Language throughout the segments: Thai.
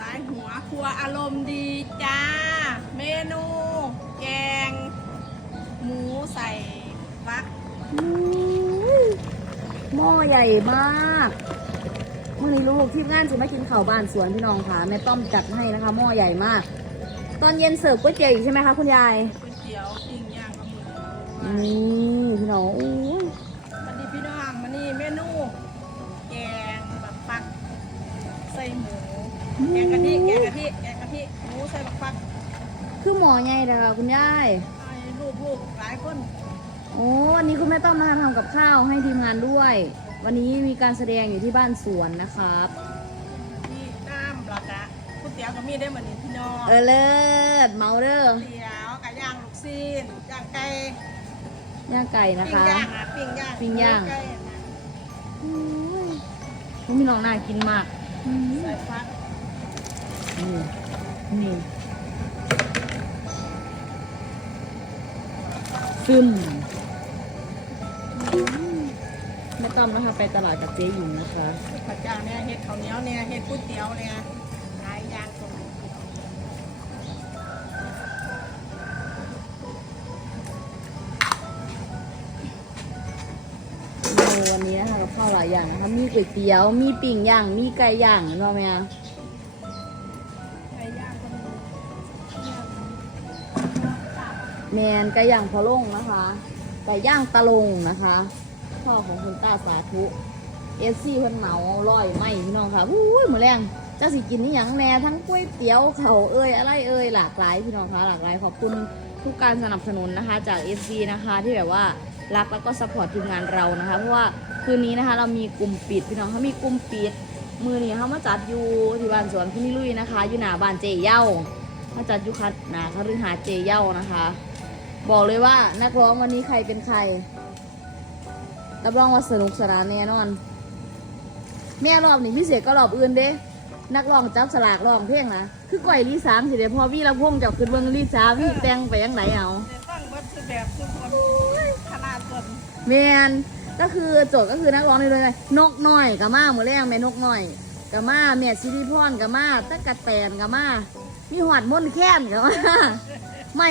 สายหัวครัวอารมณ์ดีจ้า เมนู แกง หมูใส่ฟักหม้อใหญ่มากเมื่อนี้ลูกทีมงานจะมากินข้าวบ้านสวนพี่น้องค่ะแม่ต้อมจัดให้นะคะหม้อใหญ่มาก ตอนเย็นเสิร์ฟก๋วยเตี๋ยวอีกใช่ไหมคะคุณยายก๋วยเตี๋ยวปิ้งย่างก็มีอืมพี่น้องอู้ แกงกะทิแกงกะทิแกงกะทิหมูใส่บักฟักคือหม้อใหญ่นะคะคุณยายให้ลูกๆหลายคนโอ้วันนี้คุณแม่ต้อมมาทำกับข้าวให้ทีมงานด้วย วันนี้มีการแสดงอยู่ที่บ้านสวนนะครับที่น้ำปลาดะก๋วยเตี๋ยวก็มีได้เหมือนนี้พี่น้องเออเลิศเมาเดอร์ก๋วยเตี๋ยวไก่ย่างลูกซีนย่างไก่ย่างไก่นะปิ้งคะ ย่างอะปิ้งย่างปิ้งย่าง ไก่นะอุ๊ยพี่น้องน่ากินมาก ใส่ฟัก นี่นี่ซึมแม่ต้อมนะคะไปตลาดกับเจ๊หญิงนะคะผัดย่างเนี่ยเห็ดข้าวเหนียวเนี่ยเห็ดก๋วยเตี๋ยวเนี่ยหลายอย่างตรงเมนูวันนี้นะคะกับข้าวหลายอย่างนะคะมีก๋วยเตี๋ยว มีปิ่งย่าง มีไก่ย่างเห็นไหมคะ แมนไก่ย่างพะโล่งนะคะไก่ย่างตะลงนะคะพ่อของคุณตาสาธุเอซีเพิ่นเหมาร้อยไม่พี่น้องค่ะอู้ยหมดแรงจะสิกินนี่อย่างแน่ทั้งก๋วยเตี๋ยวเขาเอ้ยอะไรเอ้ยหลากหลายพี่น้องคะหลากหลายขอบคุณทุกการสนับสนุนนะคะ จากเอซีนะคะที่แบบว่ารักแล้วก็สปอร์ตทีมงานเรานะคะ เพราะว่าคืนนี้นะคะ เรามีกลุ่มปิดพี่น้องเขามีกลุ่มปิด มือนี้เขามาจัดอยู่ที่บ้านสวนพี่นิลุยนะคะอยู่หน้าบ้านเจเย่าเขาจัดอยู่คัดหนาคฤหาเจเย่านะคะ บอกเลยว่านักร้องวันนี้ใครเป็นใครรับรองว่าสนุกสนานแน่นอน แม่รอบนี้พิเศษก็รอบอื่นเด้ นักร้องจับสลากร้องเพลงนะคือก่อยลีสามสิเด้พอพี่ละพงษ์เจะขึ้นเบิ้งลีสามพี่แต่งไปยังไหนเอาแต่ตั้งเบิดคือแบบคือคนขนาดส่วนแมนก็คือโจทย์ก็คือนักร้องในเลยนกน้อยกับมาเมื่อแรงแม่นกน้อยกับมาแม่ซิริพรกับมาตะกะแตนกับมามีหอดมนต์แค้นกับมาไม่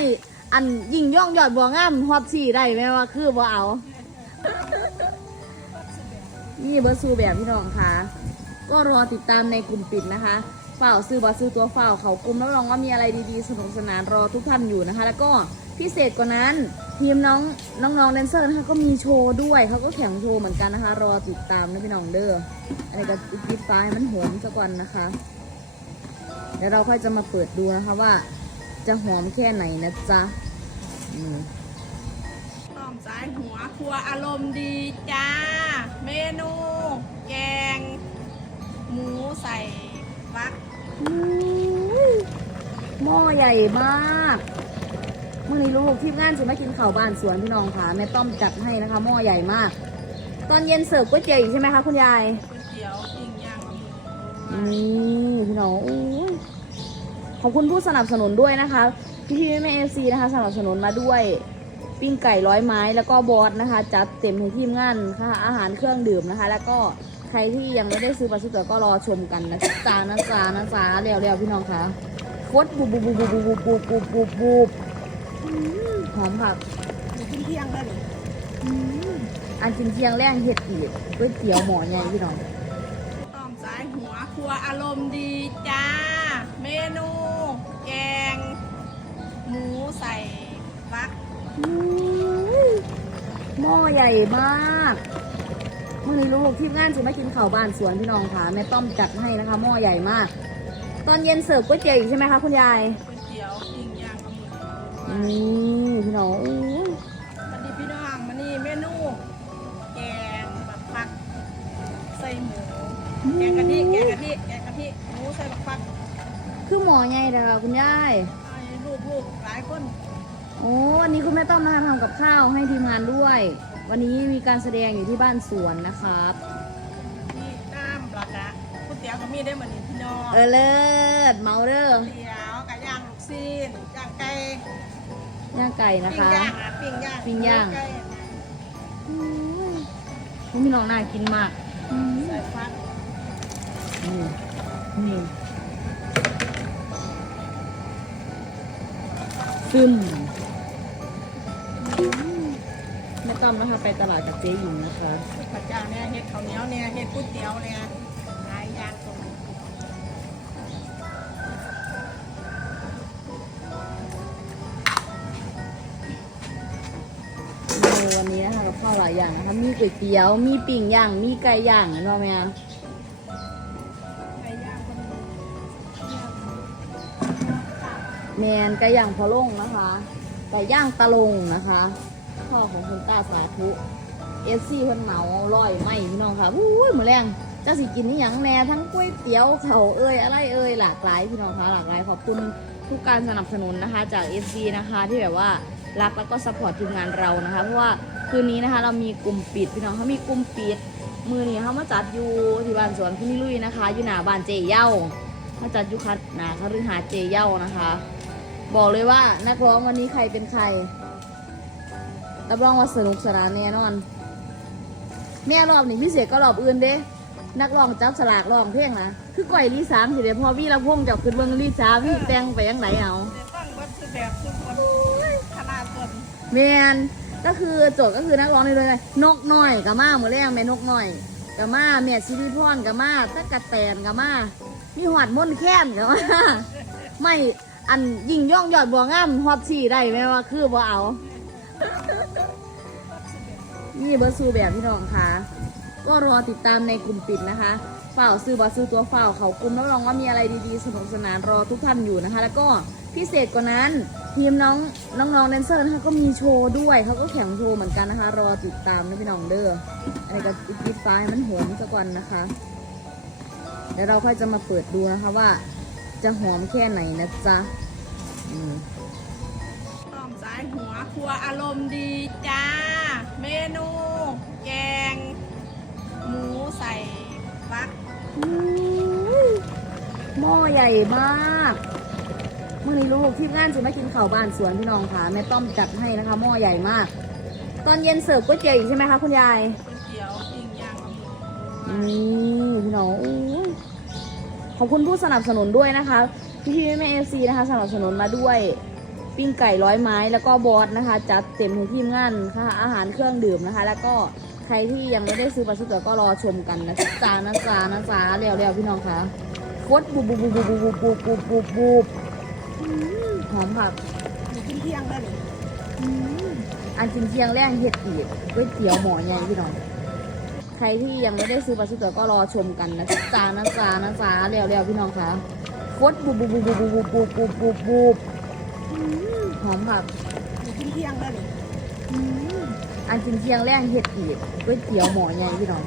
อันยิ่งย่องยอดบัวงามฮอตสี่ได้ไหมว่าคือบ่เอา นี่เบอร์ซูแบบพี่น้องค่ะ ก็รอติดตามในกลุ่มปิดนะคะเฝ้าซื้อบอซื้อตัวเฝ้าเขากลุ่มแล้วรองว่ามีอะไรดีๆ สนุกสนานรอทุกท่านอยู่นะคะ แล้วก็พิเศษกว่านั้นทีมน้องน้องๆแดนเซอร์นะคะก็มีโชว์ด้วยเขาก็แข่งโชว์เหมือนกันนะคะ รอติดตามนะพี่น้องเด้ออะไรก็ปิดฟ้าให้มันหอมซะก่อนนะคะเดี๋ยวเราค่อยจะมาเปิดดูนะคะว่า จะหอมแค่ไหนนะจ๊ะอืมต้อมสายหัวครัวอารมณ์ดีจ้า เมนู แกง หมูใส่ฟักหม้อใหญ่มากเมื่อนี้ลูกทีมงานจะมากินข้าวบ้านสวนพี่น้องค่ะแม่ต้อมจัดให้นะคะหม้อใหญ่มาก ตอนเย็นเสิร์ฟก๋วยเตี๋ยวอีกใช่ไหมคะคุณยายก๋วยเตี๋ยวปิ้งย่างก็มีอืมพี่น้องอู้ย ขอบคุณผู้สนับสนุนด้วยนะคะ พี่พี่แม่เอฟซีนะคะ สนับสนุนมาด้วยปิ้งไก่ร้อยไม้แล้วก็บอสนะคะ จัดเต็มให้ทีมงานค่ะ อาหารเครื่องดื่มนะคะ แล้วก็ใครที่ยังไม่ได้ซื้อบัตรซื้อตั๋วก็รอชมกันนะจ๊ะนะจ๊ะนะจ๊ะเร็วเร็วพี่น้องคะโคตรบุบบุบบุบบุบบุบบุบบุบบุบบุบอืมหอมค่ะอยู่ที่เที่ยงได้เลยอืมอันกินเที่ยงแรงเห็ดอีกก๋วยเตี๋ยวหมอใหญ่พี่น้องตอมสายหัวครัวอารมณ์ดีจ้า เมนู แกง หมูใส่ฟักหม้อใหญ่มากเมื่อนี้ลูกทีมงานจะมากินข้าวบ้านสวนพี่น้องค่ะแม่ต้อมจัดให้นะคะหม้อใหญ่มาก ตอนเย็นเสิร์ฟก๋วยเตี๋ยวอีกใช่ไหมคะคุณยายก๋วยเตี๋ยวปิ้งย่างก็มีอืมพี่น้องอู้ยมันดีพี่น้องมันนี่เมนู แกงแบบฟัก ใส่หมู แกงกะทิ แกงกะทิ แกงกะทิ หมูใส่บักฟัก คือหมอใหญ่เลยค่ะคุณยายให้ลูกๆหลายคนโอ้วันนี้คุณแม่ต้อมนะคะทำกับข้าวให้ทีมงานด้วย วันนี้มีการแสดงอยู่ที่บ้านสวนนะครับที่น้ำปลาดะก๋วยเตี๋ยวก็มีได้เหมือนนี้พี่น้องเออเลิศเมาเดอร์ก๋วยเตี๋ยวไก่ย่างลูกซีนย่างไก่ย่างไก่นะปิ้งคะ ย่างอะปิ้งย่างปิ้งย่าง ไก่อืมพี่น้องน่ากินมากใส่ฟักนี่นี่ ซึมแม่ต้อมนะคะไปตลาดกับเจ๊หญิงนะคะพระเจ้าเนี่ยเฮ็ดข้าวเหนียวเนี่ยเฮ็ดก๋วยเตี๋ยวเนี่ยหลายอย่างตรงเมนูวันนี้นะคะกับข้าวหลายอย่างนะคะมีก๋วยเตี๋ยว มีปิ่งย่าง มีไก่ย่างเห็นไหมอะไแมนไก่ย่างพอลงนะคะไก่ย่างตะลงนะคะพ่อของคุณตาสาธุเอฟซีเพิ่นเหมาร้อยไม่พี่น้องค่ะอุ้ยหมดแรงจ้าสิกินนี่ยังแน่ทั้งก๋วยเตี๋ยวเขาเอ้ยอะไรเอ้ยหลากหลายพี่น้องคะหลากหลายขอบคุณทุกการสนับสนุนนะคะจาก FC นะคะที่แบบว่ารักแล้วก็สปอร์ตทีมงานเรานะคะเพราะว่าคืนนี้นะคะเรามีกลุ่มปิดพี่น้องเขามีกลุ่มปิด มือนี้เขามาจัดอยู่ที่บ้านสวนพี่นิลุยนะคะ อยู่หน้าบ้านเจเย่ามาจัดอยู่คัดหนาคฤหาสน์เจเย่านะคะ บอกเลยว่านักร้องวันนี้ใครเป็นใคร รับรองว่าสนุกสนานแน่นอน แม่รอบนี้พิเศษก็รอบอื่นเด้ นักร้องจับสลากร้องเพลงนะคือก่อยลีสามสิเด้พอพี่ละพงษ์จับขึ้นเบิ้งลีสามพี่แต่งไปยังไหนเอาเดี๋ยวต้องวัดคือแบบทุกคนขนาดตนแมนก็คือโจทย์ก็คือนักร้องนี่เลยนกน้อยกับมาเมื่อแรกแม่นกน้อยกับมาแม่ซิริพรกับมาตะกะแตนกับมามีหอดมนต์แค้นกับมาไม่ อันยิงย่องยอดบัวงามฮอตชี่ได้ไหมว่าคือบ่เอา นี่เบอร์ซูแบบพี่น้องค่ะ ก็รอติดตามในกลุ่มปิดนะคะเฝ่าซื้อบอซื้อตัวเฝ่าเขากลุ่มรับรองว่ามีอะไรดีๆ สนุกสนานรอทุกท่านอยู่นะคะ แล้วก็พิเศษกว่านั้นทีมน้องน้องๆแดนเซอร์นะคะก็มีโชว์ด้วยเขาก็แข่งโชว์เหมือนกันนะคะ รอติดตามนะพี่น้องเด้ออันนี้ก็ปิดไฟมันหมสักวันนะคะเดี๋ยวเราค่อยจะมาเปิดดูนะคะว่า จะหอมแค่ไหนนะจ๊ะอืมต้อมสายหัวครัวอารมณ์ดีจ้า เมนู แกง หมูใส่ฟักอุ้ยหม้อใหญ่มากเมื่อนี้ลูกทีมงานจะมากินข้าวบ้านสวนพี่น้องค่ะแม่ต้อมจัดให้นะคะหม้อใหญ่มาก ตอนเย็นเสิร์ฟก๋วยเตี๋ยวอีกใช่ไหมคะคุณยายก๋วยเตี๋ยวปิ้งย่างกับหมูนี่พี่น้องอู้ย ขอบคุณผู้สนับสนุนด้วยนะคะ พี่พี่แม่เอฟซีนะคะ สนับสนุนมาด้วยปิ้งไก่ร้อยไม้แล้วก็บอสนะคะ จัดเต็มให้ทีมงานค่ะ อาหารเครื่องดื่มนะคะ แล้วก็ใครที่ยังไม่ได้ซื้อปลาชุดเต๋อก็รอชมกันนะจ๊ะนะจ๊ะนะจ๊ะเร็วๆพี่น้องคะฟดบุบบุบบุบบุบบุบบุบบุบบุบบุบอืมหอมผักมีกินเที่ยงได้เลยอืมอันกินเที่ยงแรงเห็ดอีกก๋วยเตี๋ยวหมอใหญ่พี่น้อง ใครที่ยังไม่ได้ซื้อปลาชุดเต๋วก็รอชมกันนะจ้านะจ้านะจ้าเร็วๆพี่น้องคะฟดบุบบุบบุบบุบบุบบุบบุบบุบบุบอืมหอมแบบกินเที่ยงแล้วนี่อันกินเที่ยงแรงเห็ดอีกก๋วยเตี๋ยวหมอใหญ่พี่น้อง